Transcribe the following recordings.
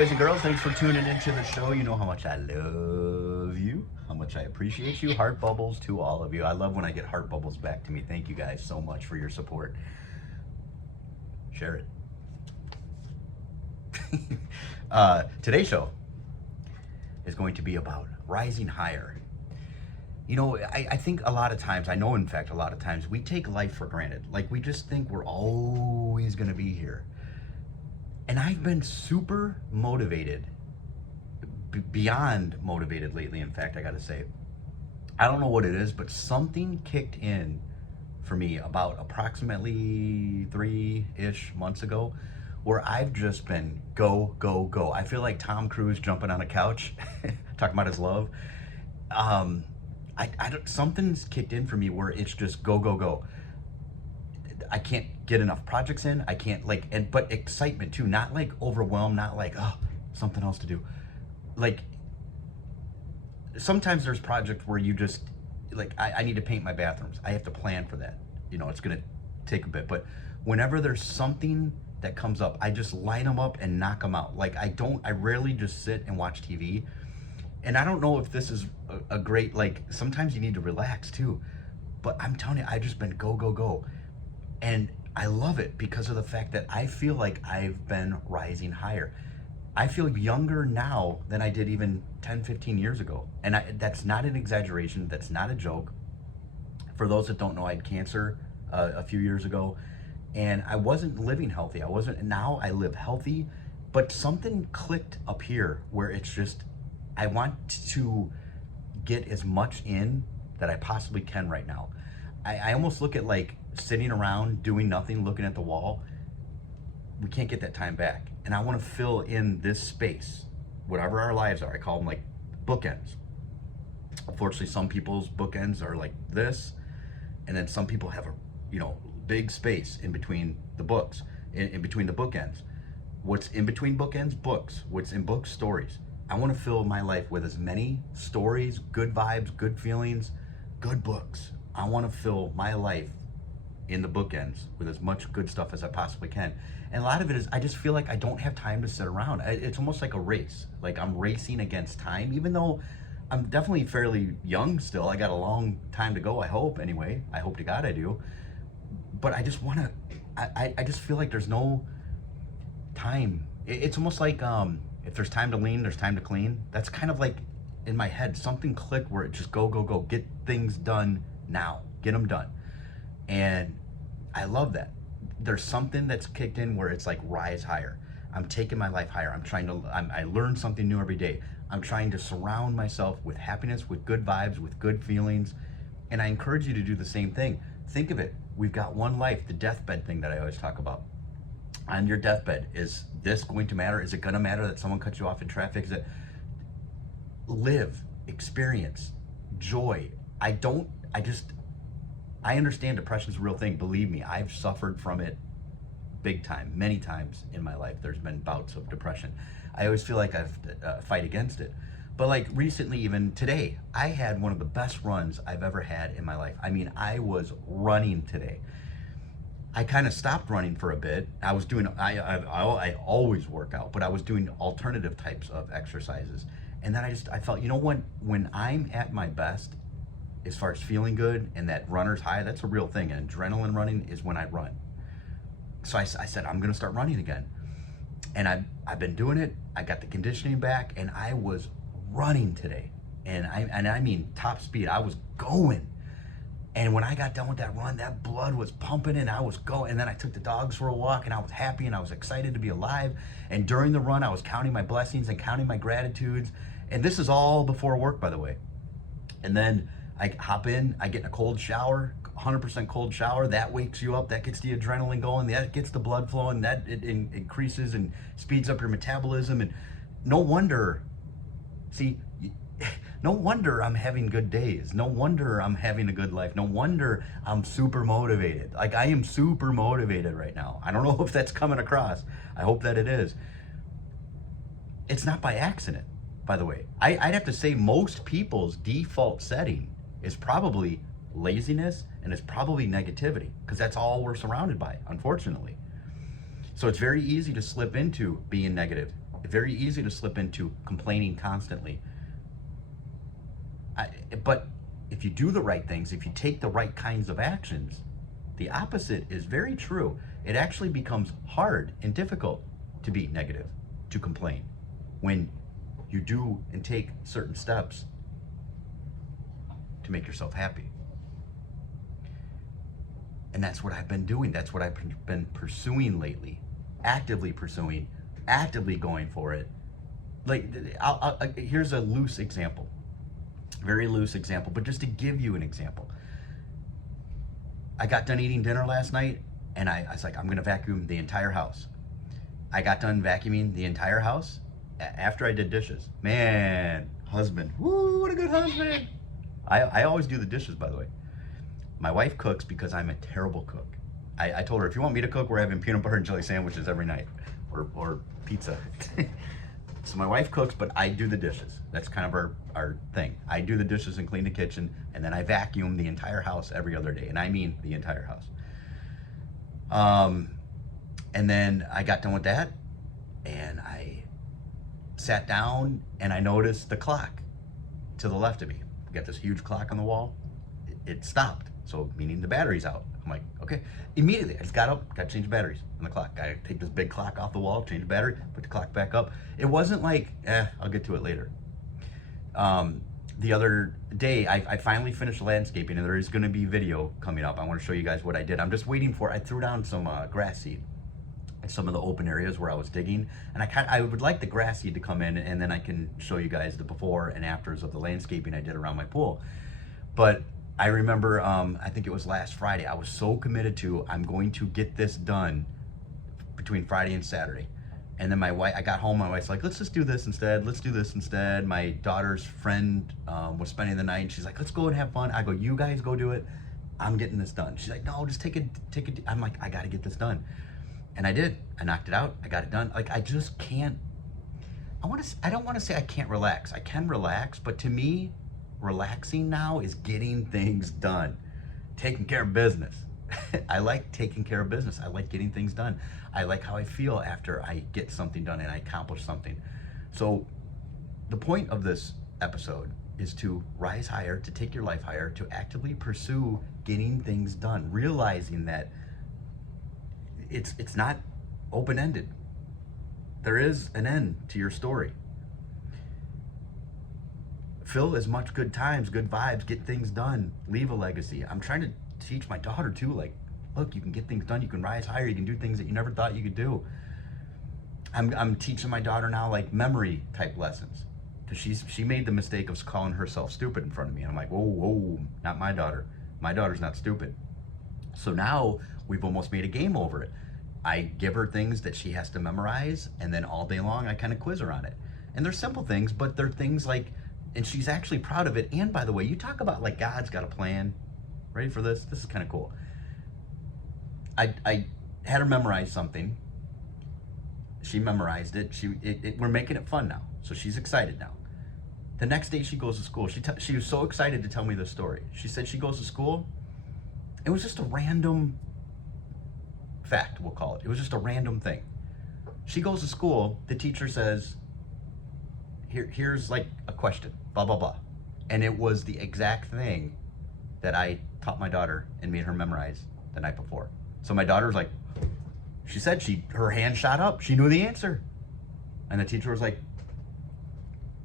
boys and girls. Thanks for tuning into the show. You know how much I love you, how much I appreciate you. Heart bubbles to all of you. I love when I get heart bubbles back to me. Thank you guys so much for your support. Share it. Today's show is going to be about rising higher. You know, I think a lot of times, I know in fact a lot of times, we take life for granted. Like we just think we're always going to be here. And I've been super motivated, beyond motivated lately, in fact, I gotta say. I don't know what it is, but something kicked in for me about approximately 3-ish months ago where I've just been go, go, go. I feel like Tom Cruise jumping on a couch, talking about his love. Something's kicked in for me where it's just go, go, go. I can't get enough projects in. I can't but excitement too, not like overwhelmed, not like, oh, something else to do. Like sometimes there's projects where you just like, I need to paint my bathrooms. I have to plan for that. You know, it's going to take a bit, but whenever there's something that comes up, I just line them up and knock them out. Like I rarely just sit and watch TV. And I don't know if this is a great, like sometimes you need to relax too, but I'm telling you, I've just been go, go, go. And I love it because of the fact that I feel like I've been rising higher. I feel younger now than I did even 10, 15 years ago. And that's not an exaggeration. That's not a joke. For those that don't know, I had cancer a few years ago and I wasn't living healthy. Now I live healthy, but something clicked up here where it's just, I want to get as much in that I possibly can right now. I almost look at like sitting around doing nothing, looking at the wall. We can't get that time back. And I want to fill in this space, whatever our lives are. I call them like bookends. Unfortunately, some people's bookends are like this, and then some people have a big space in between the books, in between the bookends. What's in between bookends? Books. What's in books? Stories. I want to fill my life with as many stories, good vibes, good feelings, good books. I want to fill my life in the bookends with as much good stuff as I possibly can. And a lot of it is, I just feel like I don't have time to sit around. It's almost like a race. Like I'm racing against time, even though I'm definitely fairly young still. I got a long time to go, I hope, anyway. I hope to God I do. But I just want to, I just feel like there's no time. It's almost like if there's time to lean, there's time to clean. That's kind of like in my head, something clicked where it just go, go, go. Get things done now. Get them done. And I love that. There's something that's kicked in where it's like rise higher. I'm taking my life higher. I learn something new every day. I'm trying to surround myself with happiness, with good vibes, with good feelings. And I encourage you to do the same thing. Think of it. We've got one life, the deathbed thing that I always talk about. On your deathbed, is this going to matter? Is it going to matter that someone cuts you off in traffic? Is it live, experience, joy? I understand depression's a real thing. Believe me, I've suffered from it big time, many times in my life. There's been bouts of depression. I always feel like I have to fight against it. But like recently, even today, I had one of the best runs I've ever had in my life. I mean, I was running today. I kind of stopped running for a bit. I was doing, I always work out, but I was doing alternative types of exercises. And then I felt, when I'm at my best, as far as feeling good and that runner's high, that's a real thing. And adrenaline running is when I run. So I said, I'm going to start running again. And I've been doing it. I got the conditioning back and I was running today. And I mean top speed. I was going. And when I got done with that run, that blood was pumping and I was going. And then I took the dogs for a walk and I was happy and I was excited to be alive. And during the run, I was counting my blessings and counting my gratitudes. And this is all before work, by the way. And then I hop in, I get in a cold shower, 100% cold shower. That wakes you up. That gets the adrenaline going. That gets the blood flowing. That it increases and speeds up your metabolism. And no wonder, no wonder I'm having good days. No wonder I'm having a good life. No wonder I'm super motivated. Like I am super motivated right now. I don't know if that's coming across. I hope that it is. It's not by accident, by the way. I'd have to say most people's default setting is probably laziness and it's probably negativity because that's all we're surrounded by, unfortunately. So it's very easy to slip into being negative, very easy to slip into complaining constantly. But if you do the right things, if you take the right kinds of actions, the opposite is very true. It actually becomes hard and difficult to be negative, to complain, when you do and take certain steps to make yourself happy. And that's what I've been doing. That's what I've been pursuing lately, actively pursuing, actively going for it. Like, here's a loose example, very loose example, but just to give you an example. I got done eating dinner last night, and I was like, I'm gonna vacuum the entire house. I got done vacuuming the entire house after I did dishes. Man, husband, woo, what a good husband. I always do the dishes, by the way. My wife cooks because I'm a terrible cook. I told her, if you want me to cook, we're having peanut butter and jelly sandwiches every night, or pizza. So my wife cooks, but I do the dishes. That's kind of our thing. I do the dishes and clean the kitchen, and then I vacuum the entire house every other day, and I mean the entire house. And then I got done with that, and I sat down, and I noticed the clock to the left of me. We got this huge clock on the wall. It stopped, so meaning the battery's out. I'm like, okay. Immediately, I just got up, got to change the batteries on the clock. I take this big clock off the wall, change the battery, put the clock back up. It wasn't like, I'll get to it later. The other day, I finally finished landscaping, and there is going to be video coming up. I want to show you guys what I did. I'm just waiting for, I threw down some grass seed in some of the open areas where I was digging, and I would like the grass seed to come in, and then I can show you guys the before and afters of the landscaping I did around my pool. But I remember, I think it was last Friday, I was so committed to, I'm going to get this done between Friday and Saturday. And then my wife, I got home, my wife's like, let's just do this instead. Let's do this instead. My daughter's friend was spending the night, and she's like, let's go and have fun. I go, you guys go do it. I'm getting this done. She's like, no, just take it. I'm like, I got to get this done. And I did. I knocked it out. I got it done. Like, I just can't, I don't want to say I can't relax. I can relax, but to me, relaxing now is getting things done, taking care of business. I like taking care of business. I like getting things done. I like how I feel after I get something done and I accomplish something. So the point of this episode is to rise higher, to take your life higher, to actively pursue getting things done, realizing that it's not open-ended. There is an end to your story. Fill as much good times, good vibes, get things done, leave a legacy. I'm trying to teach my daughter too, like, look, you can get things done, you can rise higher, you can do things that you never thought you could do. I'm teaching my daughter now, like, memory type lessons, because she made the mistake of calling herself stupid in front of me, and I'm like, whoa, not my daughter. My daughter's not stupid. So now we've almost made a game over it. I give her things that she has to memorize, and then all day long I kind of quiz her on it. And they're simple things, but they're things like, and she's actually proud of it. And by the way, you talk about like God's got a plan. Ready for this? This is kind of cool. I had her memorize something. She memorized it. We're making it fun now, so she's excited now. The next day she goes to school. She was so excited to tell me this story. She said she goes to school. It was just a random fact, we'll call it. It was just a random thing. She goes to school. The teacher says, here's like a question, blah, blah, blah. And it was the exact thing that I taught my daughter and made her memorize the night before. So my daughter was like, she said her hand shot up. She knew the answer. And the teacher was like,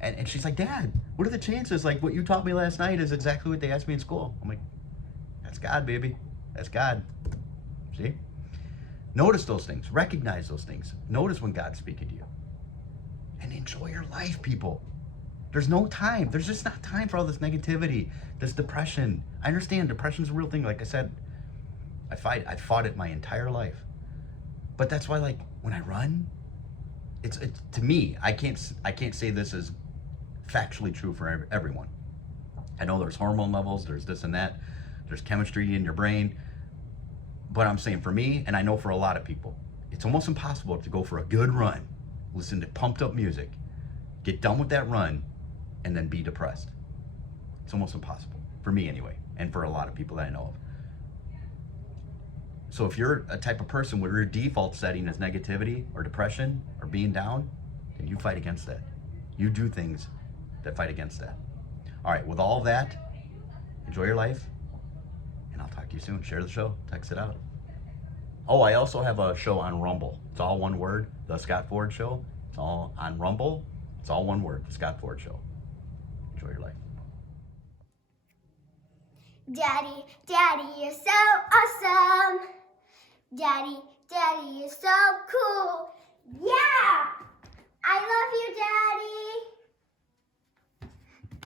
and she's like, Dad, what are the chances? Like, what you taught me last night is exactly what they asked me in school. I'm like, that's God, baby. That's God. See? Notice those things. Recognize those things. Notice when God's speaking to you. And enjoy your life, people. There's no time. There's just not time for all this negativity, this depression. I understand depression's a real thing. Like I said, I fought it my entire life. But that's why, like, when I run, it's to me, I can't say this is factually true for everyone. I know there's hormone levels, there's this and that, there's chemistry in your brain. But I'm saying for me, and I know for a lot of people, it's almost impossible to go for a good run, listen to pumped up music, get done with that run, and then be depressed. It's almost impossible, for me anyway, and for a lot of people that I know of. So if you're a type of person where your default setting is negativity or depression or being down, then you fight against that. You do things that fight against that. All right, with all of that, enjoy your life, and I'll talk to you soon. Share the show, text it out. Oh, I also have a show on Rumble. It's all one word, The Scott Ford Show. It's all on Rumble. It's all one word, The Scott Ford Show. Enjoy your life. Daddy, Daddy, you're so awesome. Daddy, Daddy, you're so cool. Yeah! I love you, Daddy.